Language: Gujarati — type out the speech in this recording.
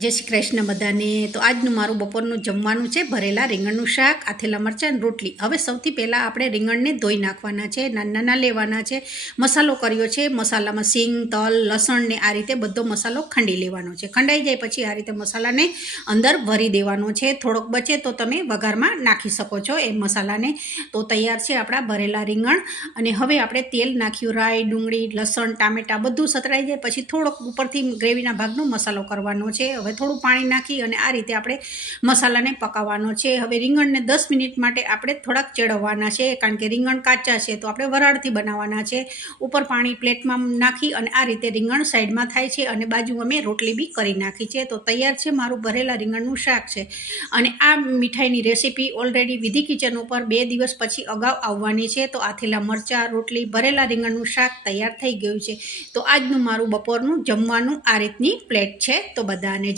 जय श्री कृष्ण बधाने। तो आजनु मारू बपोरनु जमवानुं छे भरेला રીંગણનું શાક, આથેલા મરચાં, રોટલી। હવે સૌથી પહેલાં આપણે રીંગણને ધોઈ નાખવાના છે, નાના લેવાના છે। મસાલો કર્યો છે, મસાલામાં સિંગ, તલ, લસણ ને આ રીતે બધો મસાલો ખંડી લેવાનો છે। ખંડાઈ જાય પછી આ રીતે મસાલાને અંદર ભરી દેવાનો છે। થોડોક બચે તો તમે વઘારમાં નાખી શકો છો એ મસાલાને। તો તૈયાર છે આપણા ભરેલા રીંગણ। અને હવે આપણે તેલ નાખ્યું, રાઈ, ડુંગળી, લસણ, ટામેટા બધું સતરાઈ જાય પછી થોડોક ઉપરથી ગ્રેવીના ભાગનો મસાલો કરવાનો છે। હવે થોડું પાણી નાખી અને આ રીતે આપણે મસાલાને પકાવવાનો છે। હવે રીંગણને 10 મિનિટ માટે આપણે થોડાક ચેડવવાના છે, કારણ કે રીંગણ કાચા છે તો આપણે વરાળથી બનાવવાના છે। ઉપર પાણી પ્લેટમાં નાખી અને આ રીતે રીંગણ સાઈડમાં થાય છે અને બાજુમાં મેં રોટલી બી કરી નાખી છે। તો તૈયાર છે મારું ભરેલા રીંગણનું શાક છે। અને આ મીઠાઈની રેસીપી ઓલરેડી વિધિ કિચન ઉપર 2 દિવસ પછી અગાઉ આવવાની છે। તો આથેલા મરચાં, રોટલી, ભરેલા રીંગણનું શાક તૈયાર થઈ ગયું છે। તો આજનું મારું બપોરનું જમવાનું આ રીતની પ્લેટ છે। તો બધાને